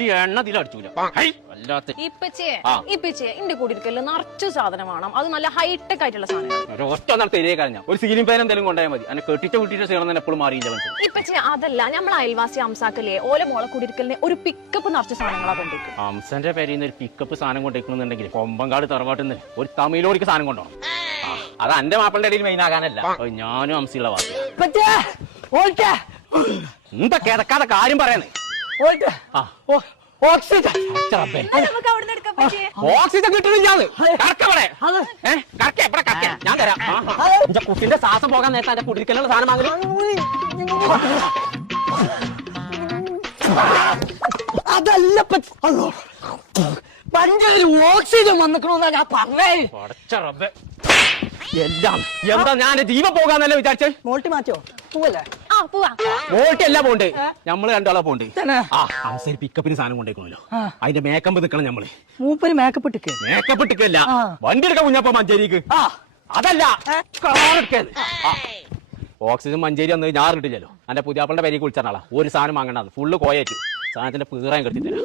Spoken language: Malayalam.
തുള്ളി എണ്ണ ഇതിലടിച്ചൂല. ഇന്റെ കൂടിയിരിക്കല് നിറച്ചു സാധനം വേണം. അത് നല്ല ഹൈടെക് ആയിട്ടുള്ള സാധനം. ഒറ്റ ഒന്നാൾ തെരിയ കഴിഞ്ഞാൽ ഒരു സീലിംഗ് ഫാൻ എന്തെങ്കിലും കൊണ്ടുപോയാൽ മതി. എന്നെ കെട്ടിച്ച കുട്ടിയുടെ സീണം എപ്പോഴും മാറിയില്ല മനസ്സിലായി. ഇപ്പച്ചേ അതല്ല, നമ്മളെ അയൽവാസി അംസാക്കല്ലേ ഓല മോളെ കൂടിയിരിക്കലിന് ഒരു പിക്കപ്പ് നിറച്ച സാധനങ്ങളാ കൊണ്ടേക്കും. അംസന്റെ പേരിൽ ഒരു പിക്കപ്പ് സാധനം കൊണ്ടേക്കുന്നുണ്ടെങ്കിൽ കൊമ്പങ്കാട് തറവാട്ടിന്ന് ഒരു തമിഴോടിക്ക് സാധനം കൊണ്ടുപോകണം. അത് എന്റെ മാപ്പിളുടെ ഇടയിൽ മെയിൻ ആകാനല്ല, ഞാനും അംസിയുള്ള വാർത്ത. എന്താ കിടക്കാതെ കാര്യം പറയുന്നേ? ഓക്സിജൻ കിട്ടുന്നില്ലാന്ന് ഞാൻ തരാം. എന്റെ കുട്ടിന്റെ ശ്വാസം പോകാൻ നേരത്തെ എന്റെ കുടിക്കലുള്ള സാധനം വാങ്ങലും. അതല്ല പഞ്ചായത്ത് ഓക്സിജൻ വന്നിക്കണോന്നാ ഞാൻ പറഞ്ഞേ. എല്ലാം എന്താ ഞാൻ ജീവൻ പോകാന്നല്ലേ വിചാരിച്ചേ? മോൾട്ടി മാറ്റോ? പോവല്ലേ? വോൾട്ട് അല്ല പോണ്ട്, നമ്മള് രണ്ടാളെ പോണ്ട്. പിക്കപ്പിന് സാധനം കൊണ്ടേക്കണല്ലോ, അതിന്റെ മേക്കപ്പ് നിക്കണം നമ്മള്. മൂപ്പര് മേക്കപ്പ് ഇട്ടിക്ക്? മേക്കപ്പ് ഇട്ടിക്കല്ല, വണ്ടി എടുക്കാൻ കുഞ്ഞപ്പ മഞ്ചേരിക്ക്. അതല്ല ഓക്സിജൻ മഞ്ചേരി വന്നത് ഞാൻ കിട്ടില്ലല്ലോ. എന്റെ പുതിയാപ്പളുടെ പേരേക്ക് വിളിച്ചാളാ ഒരു സാധനം വാങ്ങണ്ടാന്ന്. ഫുള്ള് കോയേറ്റു സാധനത്തിന്റെ പീറാൻ കെടുത്തില്ല.